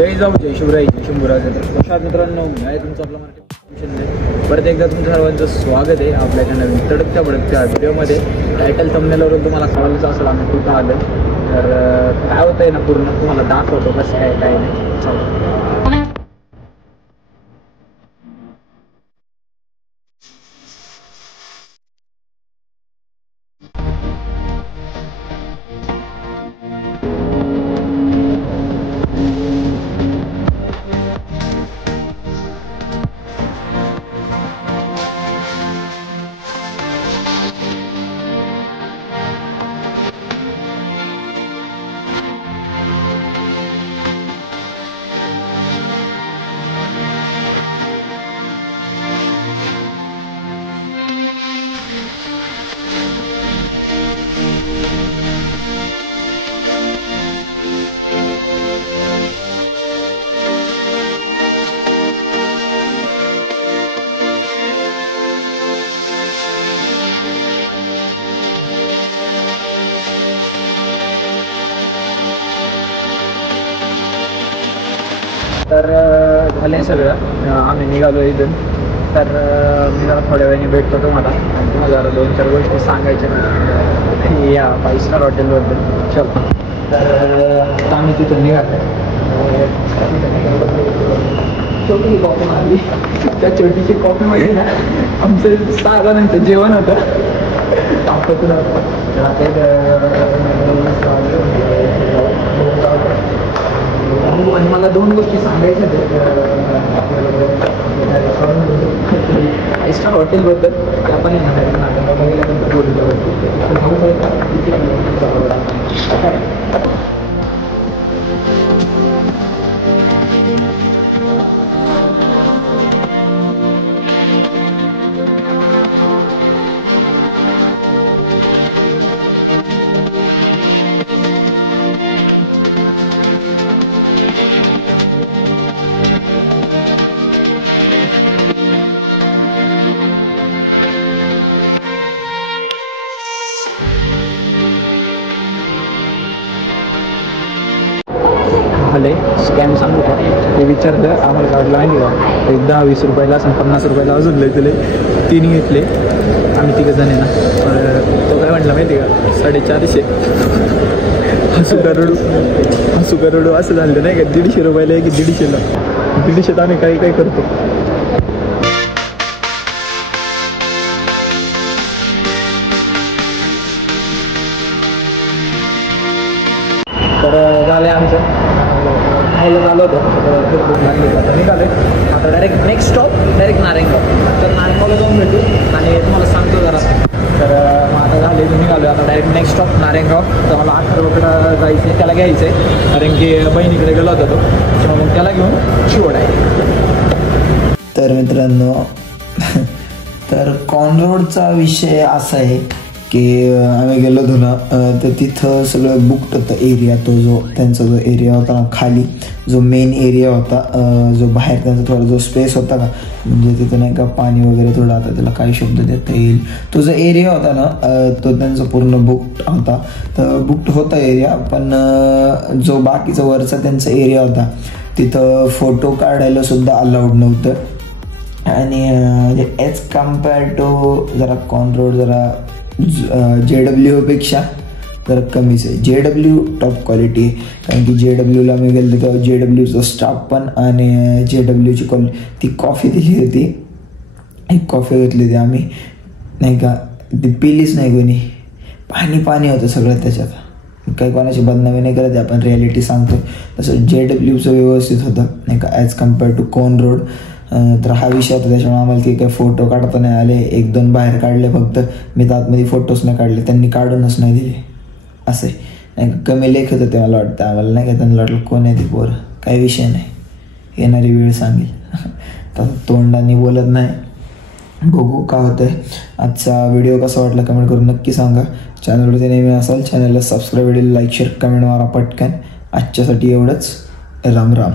जय जाऊ जय शिवराय जय शंभूराज. नमस्कार मित्रांनो, मी आहे तुमचं आपला मराठी. परत एकदा तुमचं सर्वांचं स्वागत आहे आपल्या नवीन तडकत्या भडकत्या व्हिडिओमध्ये. टायटल थंबनेलवरून तुम्हाला कळलंच असेल आम्ही कुठं आलं. तर काय होतं आहे ना, पूर्ण तुम्हाला दाखवतो कसं काय काय नाही. चला. तर झाले सगळं, आम्ही निघालो इथून. तर मी जरा थोड्या वेळाने भेटतो तुम्हाला आणि तुम्हाला जरा 2-4 गोष्टी सांगायच्या या 5 स्टार हॉटेलबद्दल. चल. तर आम्ही तिथून निघालो. छोटी कॉफी मारली. त्या छोटीची कॉफीमध्ये ना आमचं 6 जणांचं जेवण होतं. तापतून आणि मला 2 गोष्टी सांगायच्या फाईव्ह स्टार हॉटेलबद्दल. आपण आले स्कॅम सांगू का ते विचारलं. आम्हाला काढलं नाही का 10-20 रुपयाला असं 50 रुपयाला अजून तुले 3 घेतले आम्ही 3 जण आहे ना. तो काय म्हटलं माहिती का 450. हसू करोडू असं झालं नाही का. 150 रुपयाला आहे की 150ला. 150 आम्ही काही काही करतो. तर झालं आमचं खायला झालं होतं. निघाले आता direct next stop direct Narayangaon. तर नारायणगावला जाऊन भेटू आणि तुम्हाला सांगतो जरा. तर मग आता झाले निघालो. आता डायरेक्ट नेक्स्ट स्टॉप नारायणगाव. तर मला अथर्वकडं जायचं आहे, त्याला घ्यायचं आहे कारण की बहिणीकडे गेला होता तो. किंवा मग त्याला घेऊन चिवड आहे. तर मित्रांनो, तर कॉर्नरोडचा विषय असा आहे की आम्ही गेलो होतो ना, तर तिथं सगळं बुकड होतं एरिया. तो जो त्यांचा जो एरिया होता ना खाली, जो मेन एरिया होता, जो बाहेर त्यांचा थोडा जो स्पेस होता का, म्हणजे तिथं नाही का पाणी वगैरे थोडं आता त्याला काही शब्द देता येईल, तो जो एरिया होता ना तो त्यांचा पूर्ण बुकड होता. तर बुकड होता एरिया, पण जो बाकीचा वरचा त्यांचा एरिया होता तिथं फोटो काढायला सुद्धा अलाउड नव्हतं. आणि ॲज कम्पेअर टू जरा कॉर्नरोड जरा JW पेक्षा तर कमीच आहे. JW टॉप क्वालिटी आहे, कारण की JWला मी गेलो तेव्हा JWचा स्टाफ पण आणि JWची क्वालिटी. ती कॉफी दिली होती, एक कॉफी घेतली होती आम्ही नाही का, ती पिलीच नाही कोणी. पाणी होतं सगळं त्याच्यात. काही कोणाची बदनामी नाही करत, आपण रिॲलिटी सांगतो. तसं JWचं व्यवस्थित होतं नाही का ॲज कम्पेअर टू कॉर्नरोड. तर हा विषय होता, त्याच्यामुळे आम्हाला ते काही फोटो काढता नाही आले. 1-2 बाहेर काढले फक्त. मी तर आतमध्ये फोटोच नाही काढले, त्यांनी काढूनच नाही दिले. असे नाही कमी लेख होतं ते मला वाटतं आम्हाला नाही का. त्यांना वाटलं कोण आहे ती पोरं, काही विषय नाही, येणारी वेळ सांगेल. तर तोंडाने बोलत नाही. बघू का होतं आहे. आजचा व्हिडिओ कसा वाटला कमेंट करून नक्की सांगा. चॅनलवरती नेहमी असाल चॅनलला subscribe, video like share comment मारा पटकन. आजच्यासाठी एवढंच. राम राम.